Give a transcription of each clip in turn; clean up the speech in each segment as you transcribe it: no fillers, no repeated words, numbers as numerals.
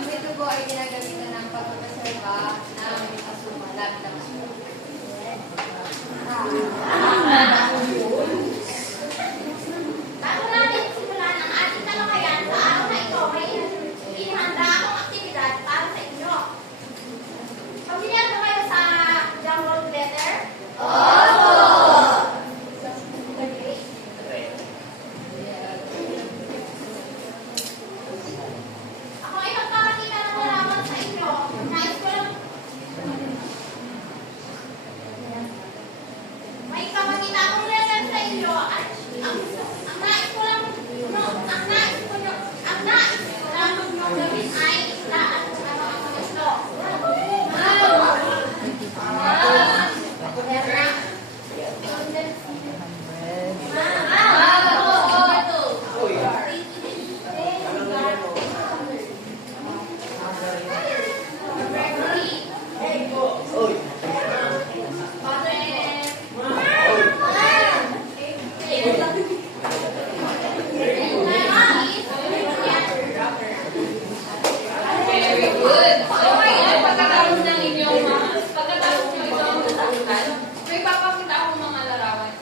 Ang metodo ay ginagamitan ng pagpapaserba ng asumalag ng asuman. Bago natin simulan ang ating talakayan sa araw na ito, may inihanda akong aktibidad para sa inyo. Pamilyar ba kayo sa drum roll letter? Ako ay magpapakita ng larawan sa inyo. Nais ko lang may ipapakita akong letter sa inyo at ang nais ko lang yung gawin ay islaan kung ano ang mga ito. Very good. So, ngayon, pagkatapos ng inyong pagkatapos nyo itong nasakutan, may papakita akong mga larawan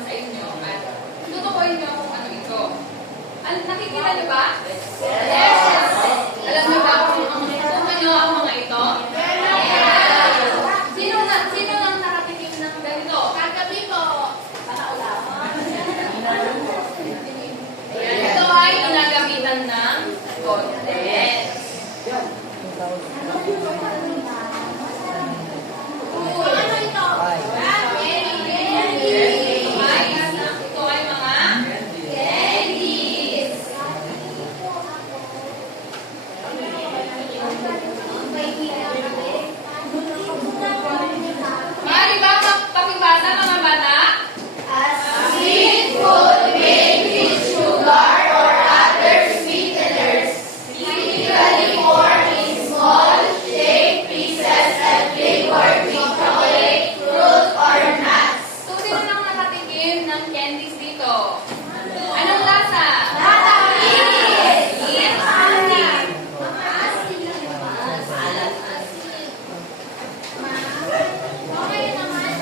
sa inyo at tutukoyin nyo kung ano ito. Nakikita nyo ba? Yes! Alam nyo ba kung ano ang mga ito? Sino nang nakatikim ng ganito? Kagabi po, Ayan, ito ay ginagamitan ng contest. ano ito? Ito ay mga Candies. Maaari ba pakibasa mga bata? Sweet food made with sugar or other sweeteners, typically formed in small, shaped pieces and flavored with chocolate, fruit, or nuts. So, sino nang nakatikim ng candies dito? Anong lasa? Matamis! Yes, Okay naman.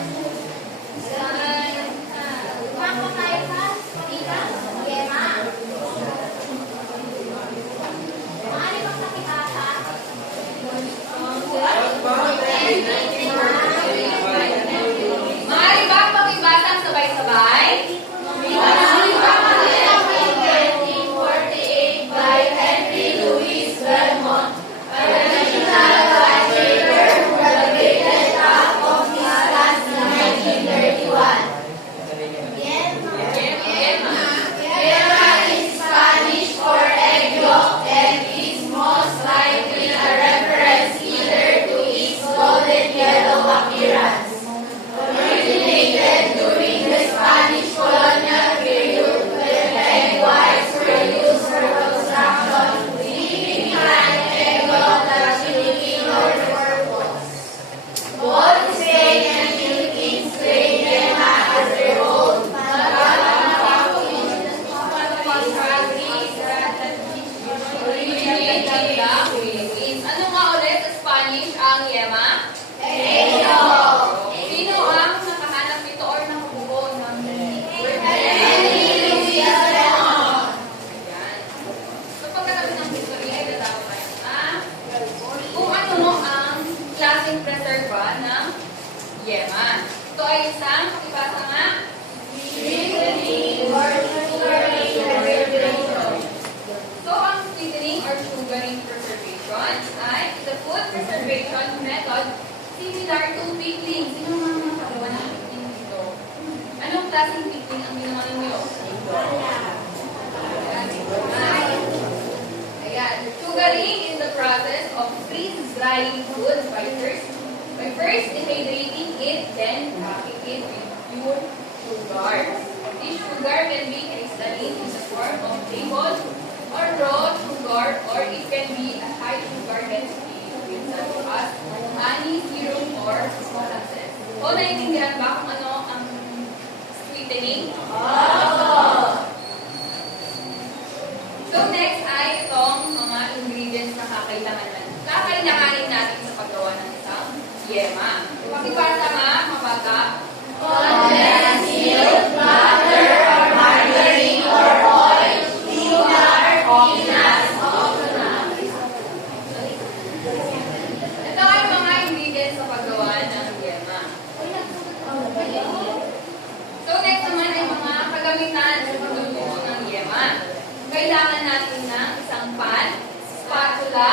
Bago tayo sa pagkita, Yema. Maaari bang nakita sa Maaari ba pakibasa ang sabay-sabay? Maaari bang makita ang 1948 by Henry Louis Belmont, a traditional watchmaker who graduated top of his class in 1931. Yema is Spanish for egg yolk and is most likely a reference either to its golden yellow appearance. Originated during the Spanish colonial period when egg whites were used for construction, leaving behind egg yolk that milking or purpose. Both Spain and Philippines claim Yema as their own. Originated lang. Ano nga ulit sa Spanish ang yema? Egg yolk. Sino ang nakahanap nito or nakabuo ng Henry Louis Belmont. Ayan. So, pagkatapos ng history, ay tatawag tayo kung ano ang klaseng preserva ng yema. Ito ay isang pakibasa nga. Sweetening or sugaring preservation. So, ang sweetening or sugaring preservation ay the food preservation method similar to pickling. Sino mga nakagawa ng pickling dito? Anong klaseng pickling ang ginawa ninyo? Ayan. Sugaring is the process of freeze-drying food fibers by first dehydrating it, then packing it with pure sugar. This sugar can be crystalline in the form of table or raw sugar, or it can be a high sugar density with such as honey, syrup, or molasses. O, naiintindihan ba kung ano ang sweetening? So, next ay itong mga ingredients na kakailanganin natin sa paggawa ng isang yema. Pakibasa nga, mabata. Condensed milk, butter, or margarine, or oil, tuna, or peanuts, coconut. Ito ay mga ingredients sa paggawa ng yema. So next naman ay mga kagamitan sa pagluluto ng yema. Kailangan natin ng isang pan, spatula,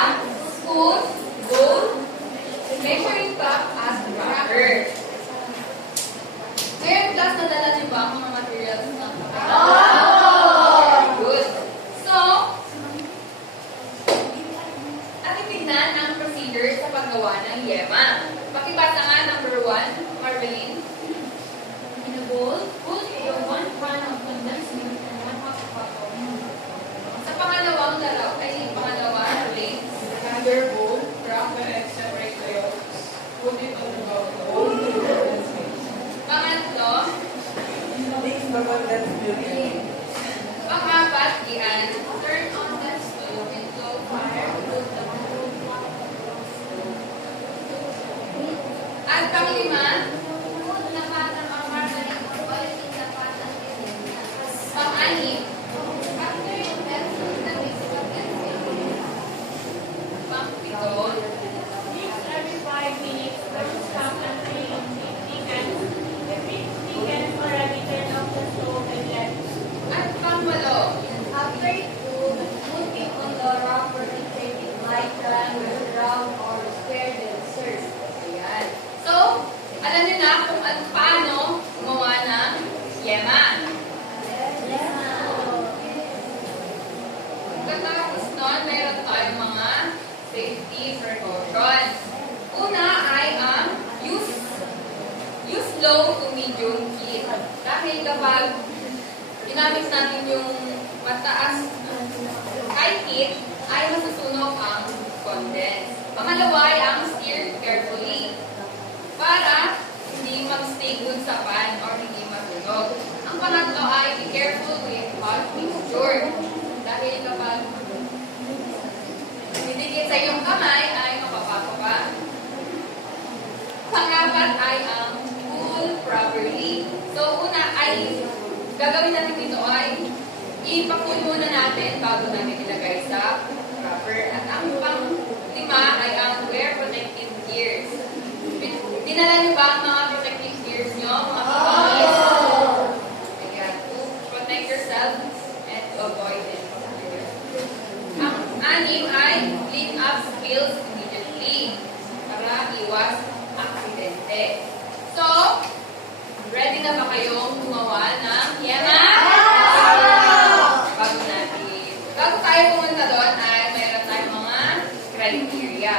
spoon, bowl, measuring cup as wrapper. Ngayon, class, nadala niyo ba ang mga materials ng Good. So, ating tignan ang procedure sa paggawa ng yema. Pakibasa nga number 1, Marveline. In a bowl, put your 1 pan of condensed milk and 1 cup of water. Sa pangalawang dalaw, ay pangalawa, Marveline. Another bowl, crack and separate the yolks. Put it on the bowl. Pangatlo, Mix the condensed milk. pang-apat, iyan. Turn on the stove and low fire. Put the At pang-lima, Put the butter or margarine or oil in the pot and pang-anim, after you melt the mixed condensed milk. pang-pito, Mix every 5 minutes, don't stop until it thickens. If it thickens already, turn off the stove and let it cool. at pang-walo. After it cooled, put it on the wrapper and shape it like triangle, round, or square, then serve. Ayan. So, alam niyo na kung paano gumawa ng yema. Pagkatapos nun, meron tayong mga safety precautions. Una ay ang use low to medium heat. Dahil kapag ginamit natin yung mataas high heat, ay masusunog ang condense. Pangalawa ay ang stir carefully para hindi mag-stay good sa pan or hindi masunog. Ang pangatlo ay be careful with hot mixture. Dahil kapag didikit sa iyong kamay ay mapapako ka. Pang-apat ay ang cool properly. So, una ay gagawin natin dito ay ipa-cool muna natin bago natin ilagay sa wrapper. At ang pang-lima ay ang wear protective gears. Dinala niyo ba ang mga protective gears niyo? Mga kapatid? Ayan, to protect yourself and to avoid it. Ang anim ay clean up spills immediately para iwas aksidente. So, ready na ba kayong gumawa ng yema? Bago tayo pumunta doon ay mayroon tayong mga criteria.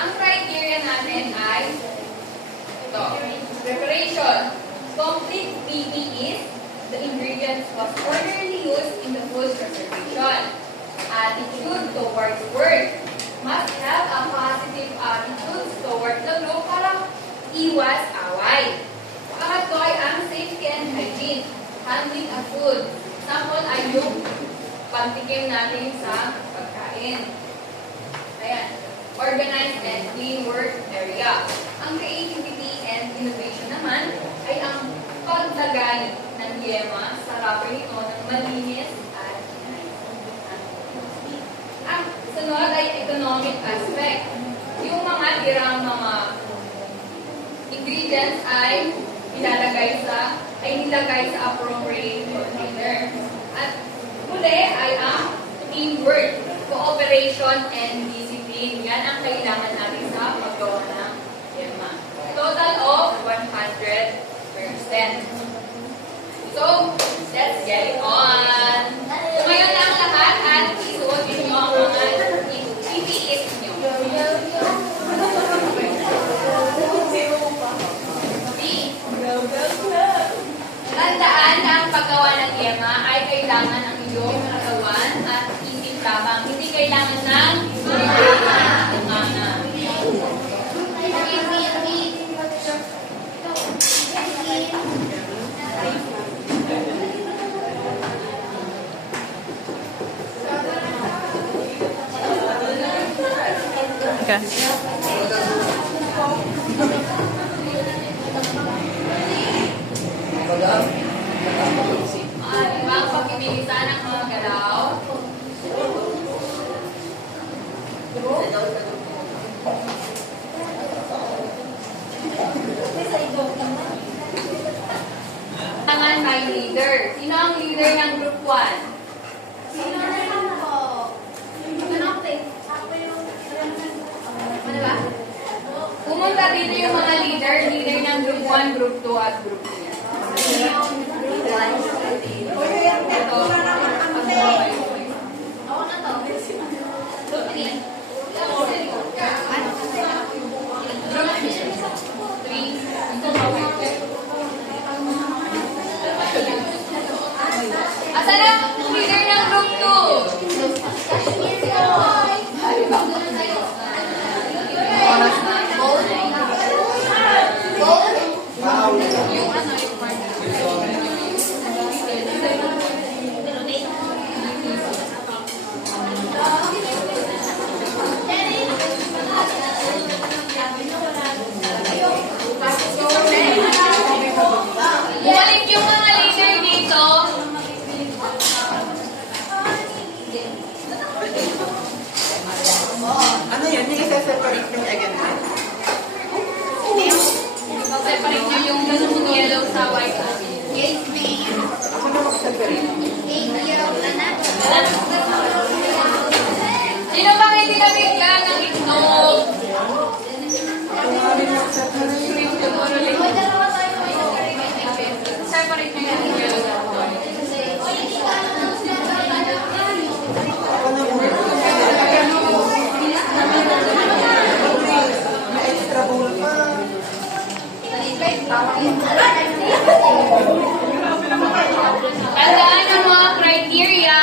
Ang criteria natin ay ito. Preparation. Complete PP is the ingredients was orderly used in the food preparation. Attitude towards work. Must have a positive attitude towards the group para iwas away. Pangatlo ay ang safety and hygiene. Handling a food. Sample ay yung pagtikim natin sa pagkain. Ayan. Organized and clean work area. Ang creativity and innovation naman ay ang pagtagay ng yema sa wrapper nito ng malinis at nice. Ang sunod ay economic aspect. Yung mga tirang mga ingredients ay nilagay sa appropriate container. At huli ay ang teamwork, cooperation, and discipline. Yan ang kailangan natin sa paggawa ng yema. Total of 100%. So, let's get it on. So, ngayon na ang lahat at isuot ninyo ang mga PPEs nyo. Tandaan na ang paggawa ng yema ay kailangan ang iyong katawan at isip lamang. Hindi kailangan ng tunganga. ka. Ang pagkibilisan ng mga galaw. Tangan may leader. Sino ang leader ng group 1? Sino naman po? Ano ba? Pumunta dito yung mga leader ng group 1, group 2, at group 3. Ito. Ako na to. Group 3. Asan ang leader ng group 2? Bumalik yung mga leader dito. Ano yun? Yung isa-separate yung again na? Separate nyo yung yellow sa white. Yes, ma'am. Ako na mag-separate. Thank you. Sino bang hindi nabigyan ng itlog? Ako nga rin mag-separate. Separate nyo yung yellow sa white. Ako na muna. May extra bowl pa. Tandaan ang mga criteria.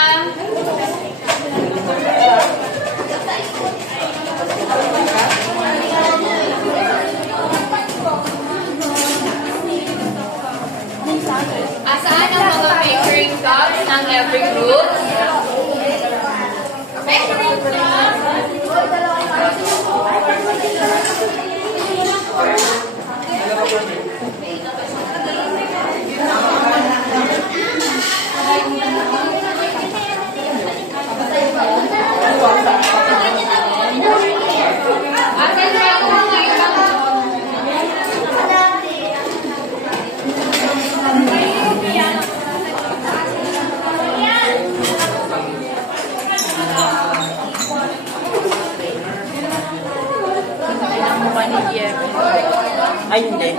Asaan ang mga measuring cups ng every group? Measuring cups. Asan ba ang mga ibang Mukha ni Jeff. Ay, hindi.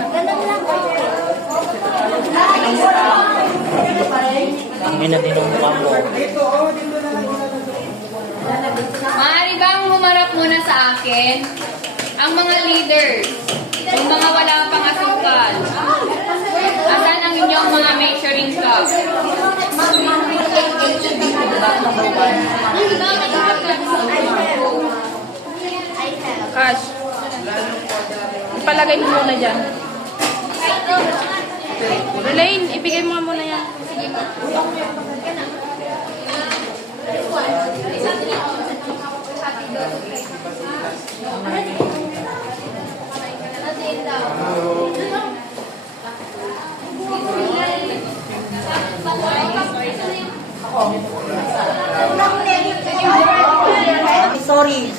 May na din ang mukha mo. Dito, oh, dito na lang. Maaari bang humarap muna sa akin ang mga leaders, yung mga wala pang asukal? Asan ang inyong mga measuring cup? Cash. Ipalagay mo muna dyan. Elaine, ibigay mo nga muna yan. Sorry.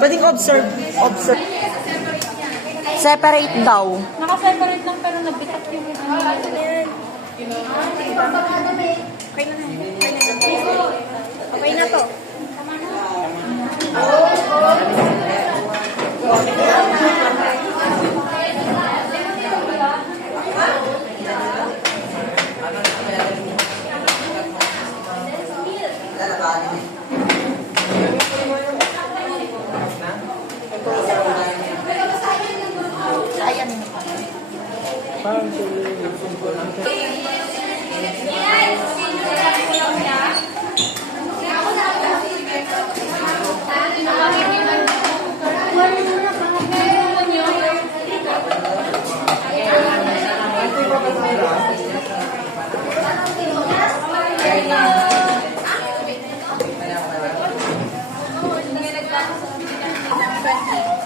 Pwede ko observe. Observe. Separate daw. Naka-separate lang pero nabitak yung Okay na to.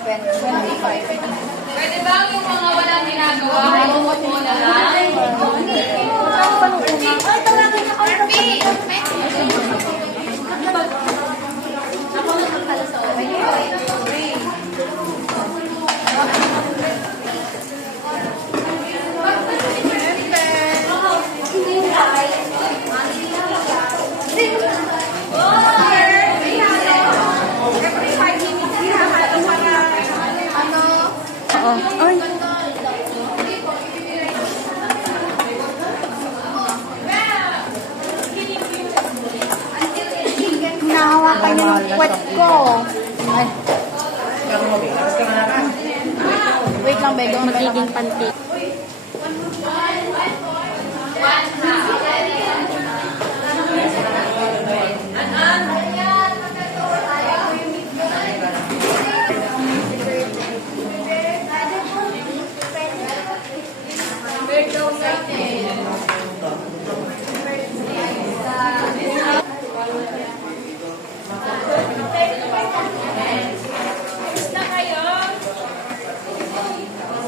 Pwede ba yung mga walang ginagawa, umupo na lang? Oo. Ay. Nahawakan niyo ng puwet ko. Ay. Wait lang, Bego. Magiging panty.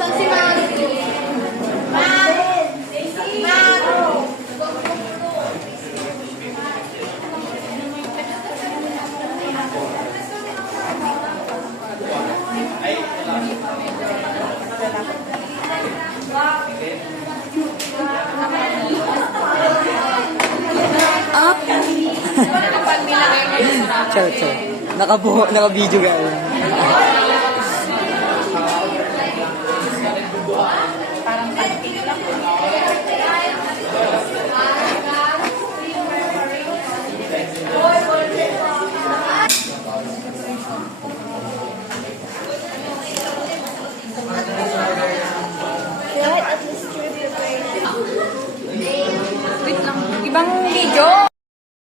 Saan si Mami? Char. Naka-video ka. Wait lang. Ibang video.